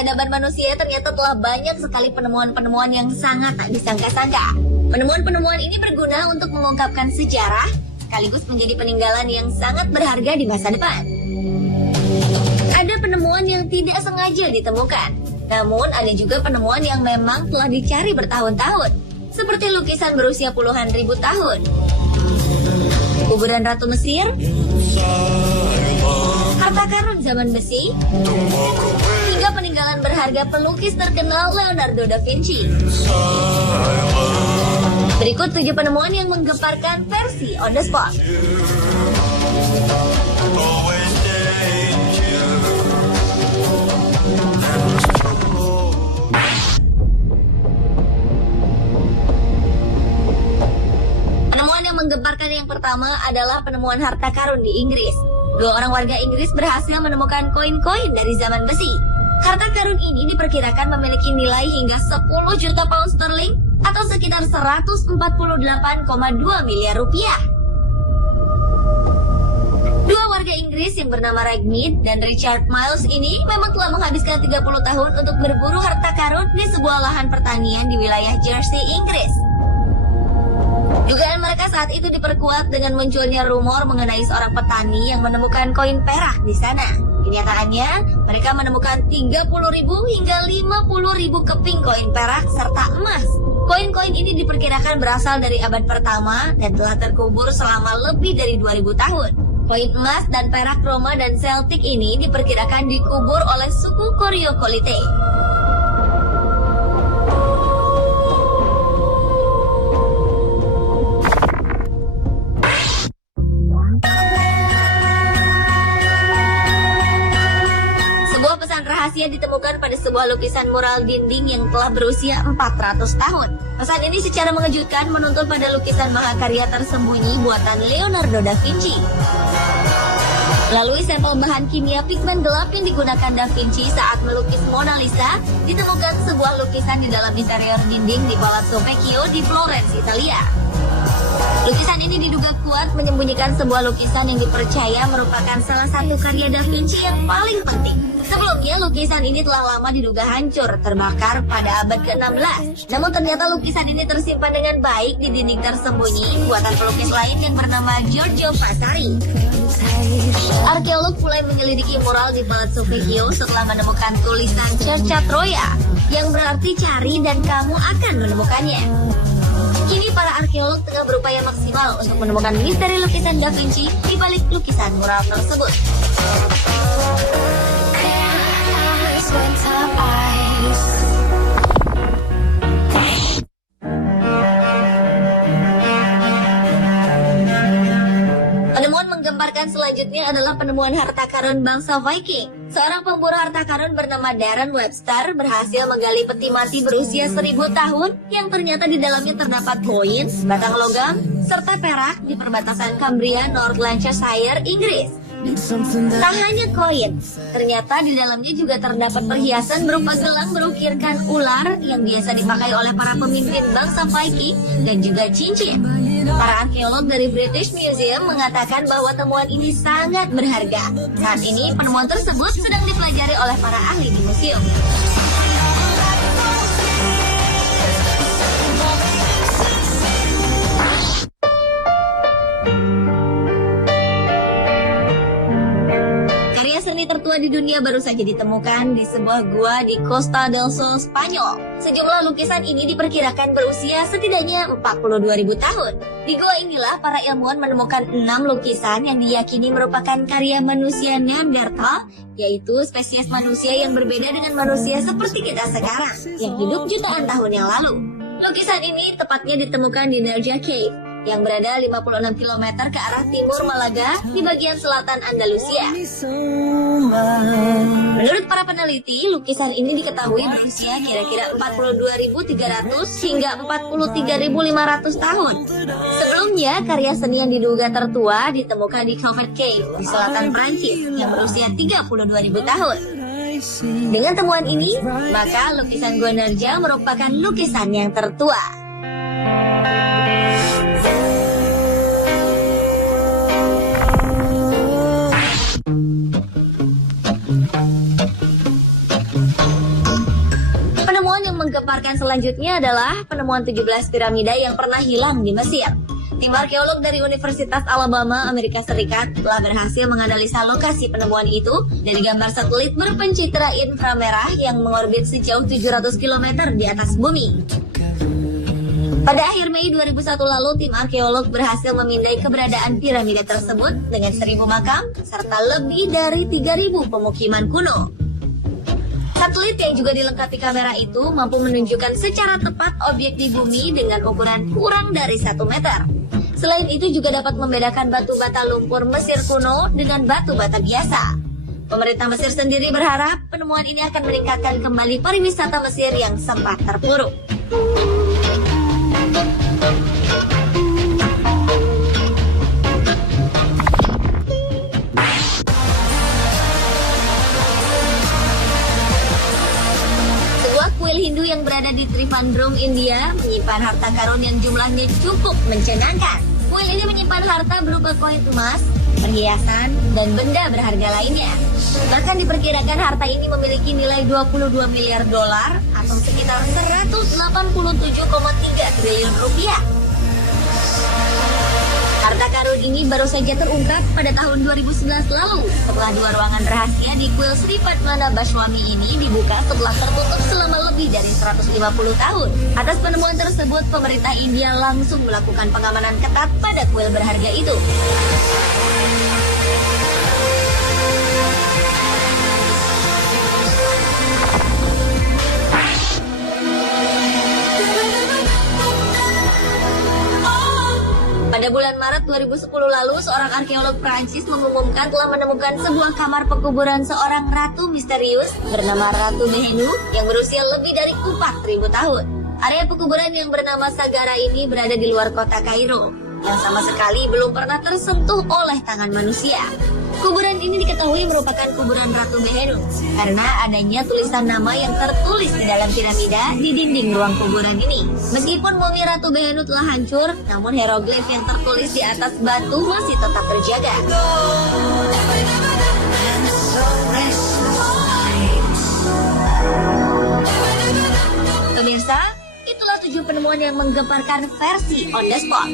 peradaban manusia ternyata telah banyak sekali penemuan-penemuan yang sangat tak disangka-sangka. Penemuan-penemuan ini berguna untuk mengungkapkan sejarah, sekaligus menjadi peninggalan yang sangat berharga di masa depan. Ada penemuan yang tidak sengaja ditemukan, namun ada juga penemuan yang memang telah dicari bertahun-tahun, seperti lukisan berusia puluhan ribu tahun, kuburan Ratu Mesir, harta karun zaman besi, hingga peninggalan berharga pelukis terkenal Leonardo da Vinci. Berikut 7 penemuan yang menggemparkan versi on the spot. Penemuan yang menggemparkan yang pertama adalah penemuan harta karun di Inggris. 2 orang warga Inggris berhasil menemukan koin-koin dari zaman besi. Harta karun ini diperkirakan memiliki nilai hingga 10 juta pound sterling atau sekitar 148,2 miliar rupiah. 2 warga Inggris yang bernama Ragnhild dan Richard Miles ini memang telah menghabiskan 30 tahun untuk berburu harta karun di sebuah lahan pertanian di wilayah Jersey, Inggris. Dugaan mereka saat itu diperkuat dengan munculnya rumor mengenai seorang petani yang menemukan koin perak di sana. Kenyataannya, mereka menemukan 30.000 hingga 50.000 keping koin perak serta emas. Koin-koin ini diperkirakan berasal dari abad pertama dan telah terkubur selama lebih dari 2000 tahun. Koin emas dan perak Roma dan Celtic ini diperkirakan dikubur oleh suku Koryokolite. Rahasia ditemukan pada sebuah lukisan mural dinding yang telah berusia 400 tahun. Pesan ini secara mengejutkan menuntun pada lukisan mahakarya tersembunyi buatan Leonardo da Vinci. Melalui sampel bahan kimia pigmen gelap yang digunakan da Vinci saat melukis Mona Lisa, ditemukan sebuah lukisan di dalam interior dinding di Palazzo Vecchio di Florence, Italia. Lukisan ini diduga kuat menyembunyikan sebuah lukisan yang dipercaya merupakan salah satu karya da Vinci yang paling penting. Sebelumnya, lukisan ini telah lama diduga hancur, terbakar pada abad ke-16. Namun ternyata lukisan ini tersimpan dengan baik di dinding tersembunyi buatan pelukis lain yang bernama Giorgio Vasari. Arkeolog mulai menyelidiki mural di Palazzo Vecchio setelah menemukan tulisan Cerca Troia, yang berarti cari dan kamu akan menemukannya. Kini para arkeolog tengah berupaya maksimal untuk menemukan misteri lukisan Da Vinci di balik lukisan mural tersebut. Penemuan menggemparkan selanjutnya adalah penemuan harta karun bangsa Viking. Seorang pemburu harta karun bernama Darren Webster berhasil menggali peti mati berusia 1000 tahun yang ternyata di dalamnya terdapat koin, batang logam, serta perak di perbatasan Cumbria, North Lancashire, Inggris. Tak hanya koin, ternyata di dalamnya juga terdapat perhiasan berupa gelang berukirkan ular yang biasa dipakai oleh para pemimpin bangsa Viking dan juga cincin. Para arkeolog dari British Museum mengatakan bahwa temuan ini sangat berharga. Saat ini penemuan tersebut sedang dipelajari oleh para ahli di museum. Seni tertua di dunia baru saja ditemukan di sebuah gua di Costa del Sol, Spanyol. Sejumlah lukisan ini diperkirakan berusia setidaknya 42.000 tahun. Di gua inilah para ilmuwan menemukan 6 lukisan yang diyakini merupakan karya manusia Neanderthal, yaitu spesies manusia yang berbeda dengan manusia seperti kita sekarang, yang hidup jutaan tahun yang lalu. Lukisan ini tepatnya ditemukan di Nerja Cave, yang berada 56 km ke arah timur Malaga di bagian selatan Andalusia. Menurut para peneliti, lukisan ini diketahui berusia kira-kira 42.300 hingga 43.500 tahun. Sebelumnya, karya seni yang diduga tertua ditemukan di Covert Cave di selatan Prancis yang berusia 32.000 tahun. Dengan temuan ini, maka lukisan Gua Nerja merupakan lukisan yang tertua. selanjutnya adalah penemuan 17 piramida yang pernah hilang di Mesir. Tim arkeolog dari Universitas Alabama, Amerika Serikat telah berhasil menganalisa lokasi penemuan itu dari gambar satelit berpencitra inframerah yang mengorbit sejauh 700 km di atas bumi. Pada akhir Mei 2001 lalu, tim arkeolog berhasil memindai keberadaan piramida tersebut dengan 1.000 makam serta lebih dari 3.000 pemukiman kuno. Satelit yang juga dilengkapi kamera itu mampu menunjukkan secara tepat objek di bumi dengan ukuran kurang dari 1 meter. Selain itu juga dapat membedakan batu bata lumpur Mesir kuno dengan batu bata biasa. Pemerintah Mesir sendiri berharap penemuan ini akan meningkatkan kembali pariwisata Mesir yang sempat terpuruk. Kuil Hindu yang berada di Trivandrum, India menyimpan harta karun yang jumlahnya cukup mencengangkan. Kuil ini menyimpan harta berupa koin emas, perhiasan, dan benda berharga lainnya. Bahkan diperkirakan harta ini memiliki nilai 22 miliar dolar atau sekitar 187,3 triliun rupiah. Harta karun ini baru saja terungkap pada tahun 2011 lalu setelah 2 ruangan rahasia di kuil Sri Padmana Baswami ini dibuka setelah tertutup selama lebih dari 150 tahun. Atas penemuan tersebut, pemerintah India langsung melakukan pengamanan ketat pada kuil berharga itu. Pada bulan Maret 2010 lalu, seorang arkeolog Prancis mengumumkan telah menemukan sebuah kamar pekuburan seorang ratu misterius bernama Ratu Behenu yang berusia lebih dari 4.000 tahun. Area pekuburan yang bernama Sagara ini berada di luar kota Kairo, yang sama sekali belum pernah tersentuh oleh tangan manusia. Kuburan ini diketahui merupakan kuburan Ratu Behenu karena adanya tulisan nama yang tertulis di dalam piramida di dinding ruang kuburan ini. Meskipun mumi Ratu Behenu telah hancur, namun hieroglif yang tertulis di atas batu masih tetap terjaga. Pemirsa, itulah 7 penemuan yang menggemparkan versi On The Spot.